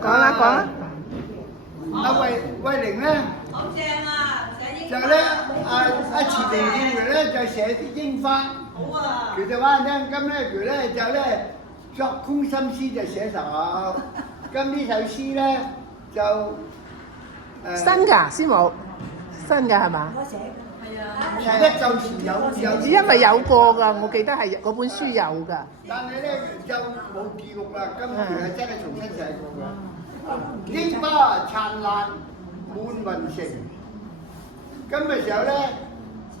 講啦。阿慧玲咧，好正啊！寫英就咧前邊見佢咧就寫啲櫻花。好啊！佢就話咧，咁咧佢咧就咧作空心詩就寫首，咁呢首詩咧就新㗎，師母，新㗎係嘛？我寫係啊，係咧舊時有，因為有過㗎，我記得係嗰本書有㗎。但係咧就冇記錄啦，今期係真係重新寫過嘅。櫻花燦爛滿雲城，咁嘅時候咧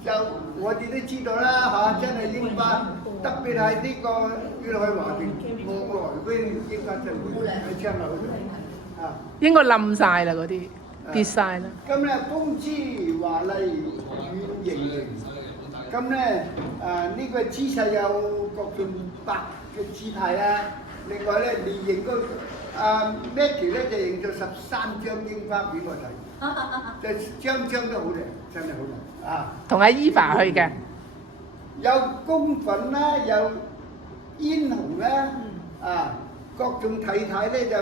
就我哋都知道啦嚇，真係櫻花，特別係呢個要去華庭望來嗰啲櫻花就會喺窗口度啊。應該冧晒啦嗰啲，跌晒啦。咁咧風姿華麗遠迎嚟，咁咧呢個姿勢有各種白嘅姿態啦。另外咧，連影嗰Maggie 咧就影咗13張櫻花俾我睇，就張張都好靚，真係好靚啊！同阿 Eva 去嘅。有宮粉啦，有嫣紅啦，各種體態咧就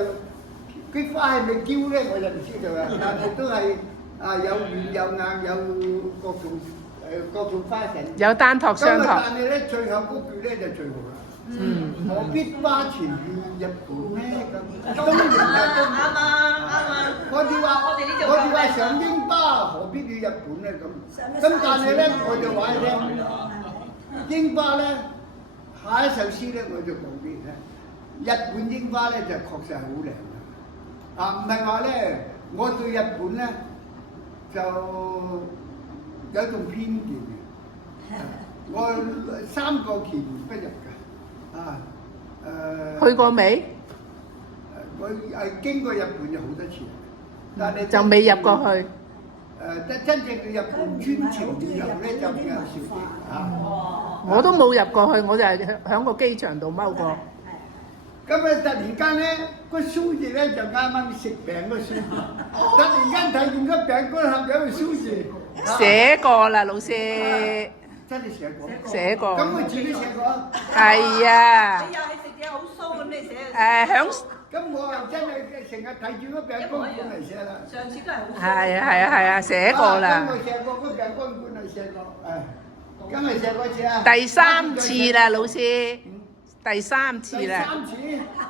啲花係咪嬌咧，我就唔知道啦，但係都係有軟有硬，有各種花神。有單托雙托。但係咧最後嗰句咧就最好啦。何必花前遇日本咧？咁當然啦，我哋話上櫻花，何必去日本咧？咁但係咧，我就話你聽，櫻花咧下一首詩咧，我就講俾你聽。日本櫻花咧就確實係好靚嘅，唔係話咧，我對日本咧就有一種偏見嘅，我3個期不入嘅。去過未？我係經過日本就好多次，但係就未入過去。真正嘅日本專程旅遊咧就比較少啲。我都冇入過去，我就係喺個機場度踎過。咁啊！突然間咧，個書字咧就啱啱食餅個書字，突然間睇見個餅乾盒有個書字。寫過啦，老師。真係寫過。寫過。咁佢自己寫過。係啊。你又係食嘢好騷咁，你寫。響。咁我啊真係成日睇住個餅乾罐嚟寫啦。上次都係好。係啊，寫過啦。咁我寫過個餅乾罐嚟寫過，今日寫過次啊。第3次啦，老師。第3次啦。第3次。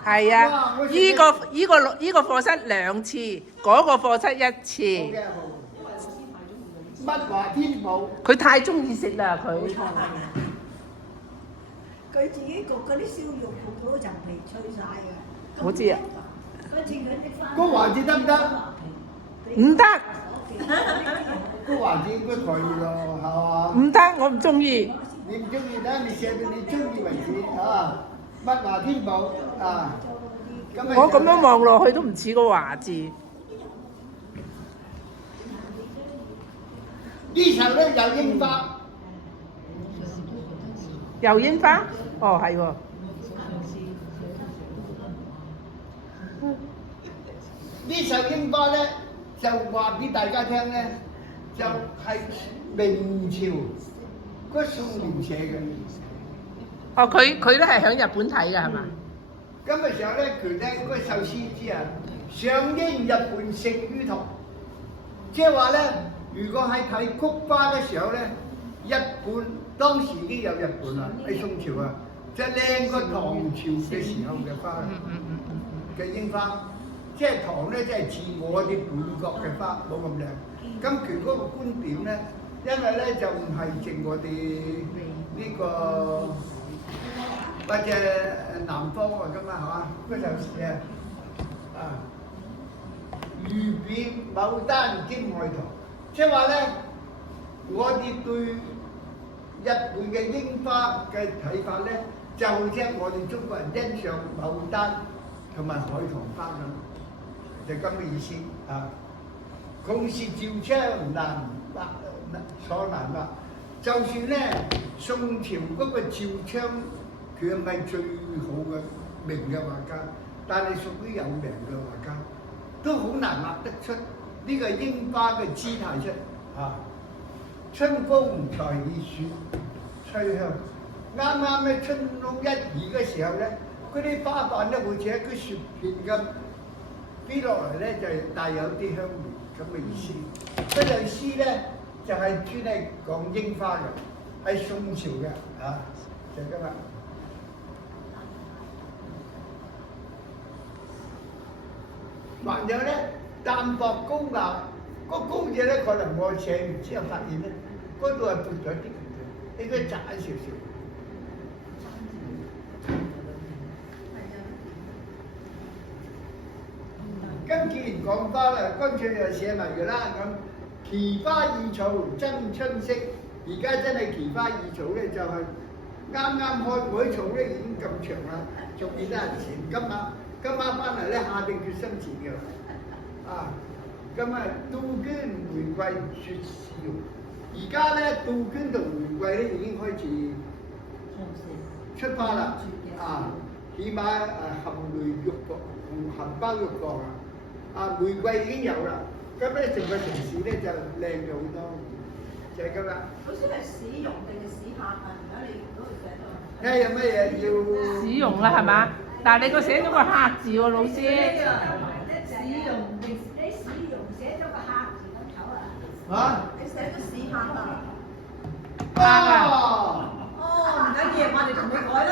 係啊，依個課室2次，嗰個課室1次。好嘅，好。乜華天寶？佢太中意食啦，佢。佢自己焗嗰啲燒肉，焗到層皮脆晒㗎。我知啊。個華字得唔得？唔得。個華字應該可以咯，係嘛？唔得，我唔中意。你唔中意咧，你寫到你中意為止啊！乜華天寶啊？我咁樣望落去都唔似個華字。呢首咧有櫻花，有櫻花？哦，係喎。呢首櫻花咧就話俾大家聽咧，就係明朝嗰宋年寫嘅。哦，佢咧係喺日本睇嘅係嘛？咁嘅時候咧，佢咧嗰首詩知啊，上英日本勝於唐，即係話咧。如果喺睇菊花嘅時候咧，日本當時已經有日本啦，喺宋朝啊，就靚過唐朝嘅時候嘅花嘅櫻花，即係唐咧，即係似我哋本國嘅花冇咁靚。咁佢嗰個觀點咧，因為咧就唔係淨我哋呢個或者南方啊咁啊嚇，嗰陣時啊，如別牡丹兼愛唐。即係話咧，我哋對日本嘅櫻花嘅睇法咧，就好似我哋中國人欣賞牡丹同埋海棠花咁，就咁嘅意思啊。窮是趙窗難所難啦。就算咧宋朝嗰個趙窗，佢唔係最好嘅名嘅畫家，但係屬於有名嘅畫家，都好難畫得出。呢個櫻花嘅姿態出春風才已雪吹香，啱啱咧春風一移嘅時候咧，嗰啲花瓣咧好似一個雪片咁飛落嚟咧就係帶有啲香味咁嘅意思。嗰陣詩咧就係專係講櫻花嘅，係宋朝嘅啊，就咁啦。還有咧淡薄高雅，個高字咧可能我寫完之後發現咧，嗰度係撥咗啲嘅，應該窄少少。咁既然講花啦，乾脆就寫埋佢啦咁。奇花異草爭春色，而家真係奇花異草咧，就係啱啱開會草咧已經咁長啦，仲記得人錢今晚翻嚟咧下定決心錢嘅啦。啊，咁啊杜鵑玫瑰雪時容，而家咧杜鵑同玫瑰咧已經開始出花啦。啊，起碼含淚欲降同含苞欲降啊！啊，玫瑰已經有啦，咁咧成個城市咧就靚咗好多，就係咁啦。老師係市容定係市客啊？而家你嗰度寫到。睇下有乜嘢要市容啦係嘛？但係你個寫咗個客字喎，老師。市容定你市容寫咗個客字咁醜啊！嚇？你寫咗市客啊？啊！哦，唔緊要，我哋同你改啦。